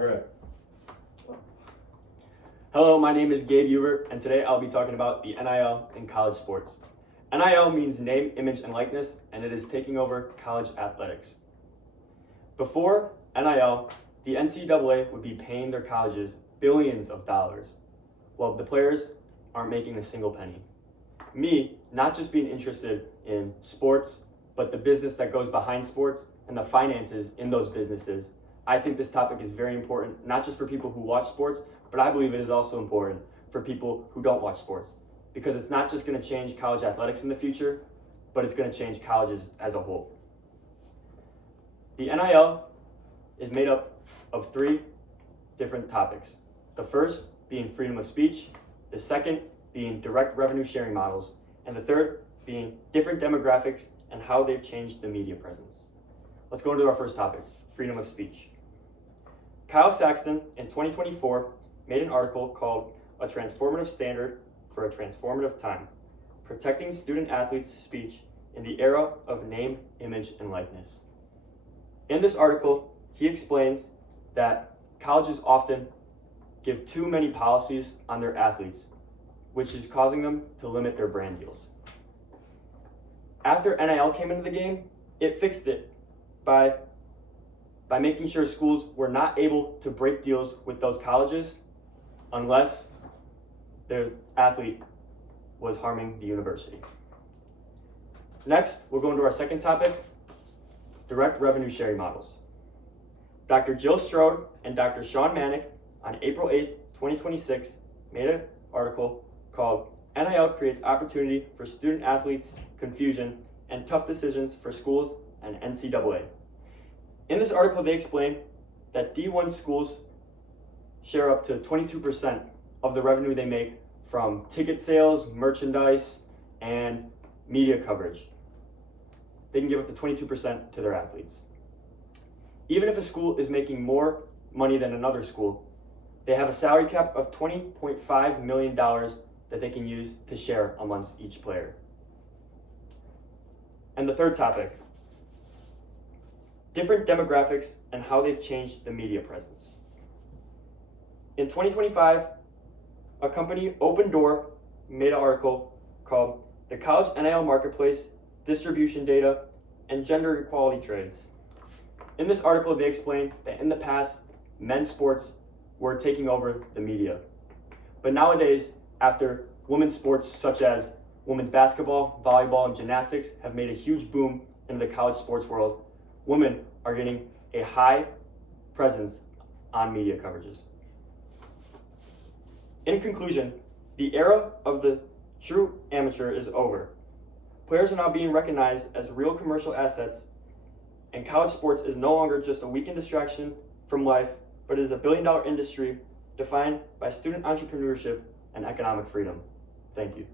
Alright. Hello, my name is Gabe Hubert, and today I'll be talking about the NIL in college sports. NIL means name, image, and likeness, and it is taking over college athletics. Before NIL, the NCAA would be paying their colleges billions of dollars, while the players aren't making a single penny. Me, not just being interested in sports, but the business that goes behind sports and the finances in those businesses, I think this topic is very important, not just for people who watch sports, but I believe it is also important for people who don't watch sports, because it's not just going to change college athletics in the future, but it's going to change colleges as a whole. The NIL is made up of three different topics. The first being freedom of speech, the second being direct revenue sharing models, and the third being different demographics and how they've changed the media presence. Let's go into our first topic, freedom of speech. Kyle Saxton in 2024 made an article called A Transformative Standard for a Transformative Time, Protecting Student Athletes' Speech in the Era of Name, Image, and Likeness. In this article, he explains that colleges often give too many policies on their athletes, which is causing them to limit their brand deals. After NIL came into the game, it fixed it by making sure schools were not able to break deals with those colleges unless the athlete was harming the university. Next, we'll go into our second topic, direct revenue sharing models. Dr. Jill Strode and Dr. Sean Manick on April 8th, 2026 made an article called NIL Creates Opportunity for Student Athletes, Confusion, and Tough Decisions for Schools and NCAA. In this article, they explain that D1 schools share up to 22% of the revenue they make from ticket sales, merchandise, and media coverage. They can give up to 22% to their athletes. Even if a school is making more money than another school, they have a salary cap of $20.5 million that they can use to share amongst each player. And the third topic, different demographics and how they've changed the media presence. In 2025, a company, Open Door, made an article called The College NIL Marketplace, Distribution Data, and Gender Equality Trends. In this article, they explained that in the past, men's sports were taking over the media. But nowadays, after women's sports such as women's basketball, volleyball, and gymnastics have made a huge boom in the college sports world, women are getting a high presence on media coverages. In conclusion, the era of the true amateur is over. Players are now being recognized as real commercial assets, and college sports is no longer just a weekend distraction from life, but is a billion-dollar industry defined by student entrepreneurship and economic freedom. Thank you.